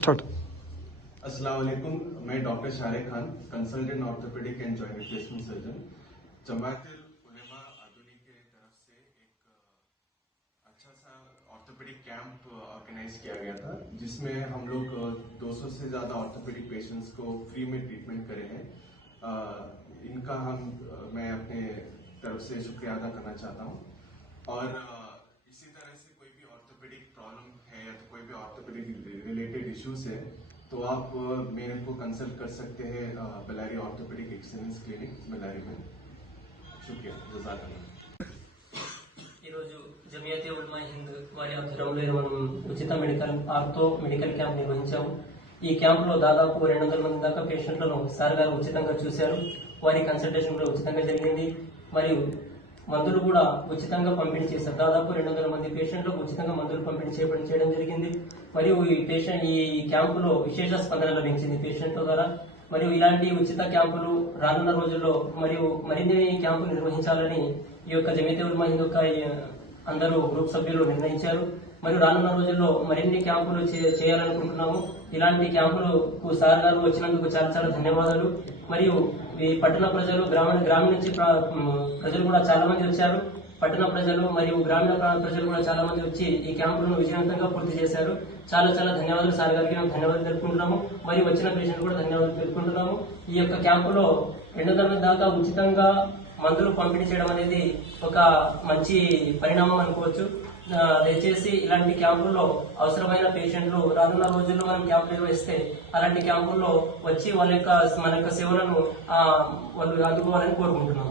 Start. अस्सलाम वालेकुम। मैं doctor Shaare Khan, consultant orthopaedic and joint replacement surgeon, Jamaatul Ulema आधुनिक की तरफ से एक अच्छा सा ऑर्थोपेडिक कैंप ऑर्गेनाइज किया गया था, जिसमें हम लोग 200 से ज़्यादा ऑर्थोपेडिक पेशेंट्स को फ्री में ट्रीटमेंट करे हैं। इनका मैं अपने तरफ से शुक्रिया अदा करना चाहता हूँ। और इसी तरह से कोई भी ऑर्थोपेडिक प्रॉब्लम है या तो कोई भी ऑर्थोपेडिक रिलेटेड इश्यूज है तो आप मेरे को कंसल्ट कर सकते हैं Bellary orthopaedic excellence clinic Bellary में। शुक्रिया, जज़ाकल्लाह। ఈరోజు జమియతే ఉలమా హింద్ వారి ఆధ్వర్యంలో మనం ఉచిత ఆర్థో మెడికల్ క్యాంప్ నిర్వహించాము. ఈ క్యాంప్ లో దాదాపు 200 మంది దాకా పేషెంట్లను సార్ గారు ఉచితంగా చూశారు. వారి కన్సల్టేషన్ కూడా ఉచితంగా జరిగింది. మరియు మందులు కూడా ఉచితంగా పంపిణీ చేశారు. దాదాపు 200 మంది పేషెంట్లకు ఉచితంగా మందులు పంపిణీ చేయడం జరిగింది. మరియు ఈ క్యాంపులో విశేష స్పందన లభించింది పేషెంట్ల ద్వారా. మరియు ఇలాంటి ఉచిత క్యాంపులు రానున్న రోజుల్లో మరియు మరిన్ని క్యాంపులు నిర్వహించాలని ఈ యొక్క జమియతే ఉలమా హింద్ యొక్క అందరూ గ్రూప్ సభ్యులు నిర్ణయించారు. మరియు రానున్న రోజుల్లో మరిన్ని క్యాంపులు చేయాలనుకుంటున్నాము. ఇలాంటి క్యాంపులకు సార్ గారు వచ్చినందుకు చాలా చాలా ధన్యవాదాలు. మరియు ఈ పట్టణ ప్రజలు గ్రామీణ నుంచి ప్రజలు కూడా చాలా మంది వచ్చారు. పట్టణ ప్రజలు మరియు గ్రామీణ ప్రజలు కూడా చాలా మంది వచ్చి ఈ క్యాంపులను విజయవంతంగా పూర్తి చేశారు. చాలా చాలా ధన్యవాదాలు సార్ గారికి. మేము ధన్యవాదాలు తెలుపుకుంటున్నాము. మరియు వచ్చిన పేషెంట్ కూడా ధన్యవాదాలు తెలుపుకుంటున్నాము. ఈ యొక్క క్యాంపులో 200 మంది దాకా ఉచితంగా మందులు పంపిణీ చేయడం అనేది ఒక మంచి పరిణామం అనుకోవచ్చు. దయచేసి ఇలాంటి క్యాంపుల్లో అవసరమైన పేషెంట్లు రానున్న రోజుల్లో మనం క్యాంపు నిర్వహిస్తే అలాంటి క్యాంపుల్లో వచ్చి మన యొక్క సేవలను వాళ్ళు అందుకోవాలని కోరుకుంటున్నాం.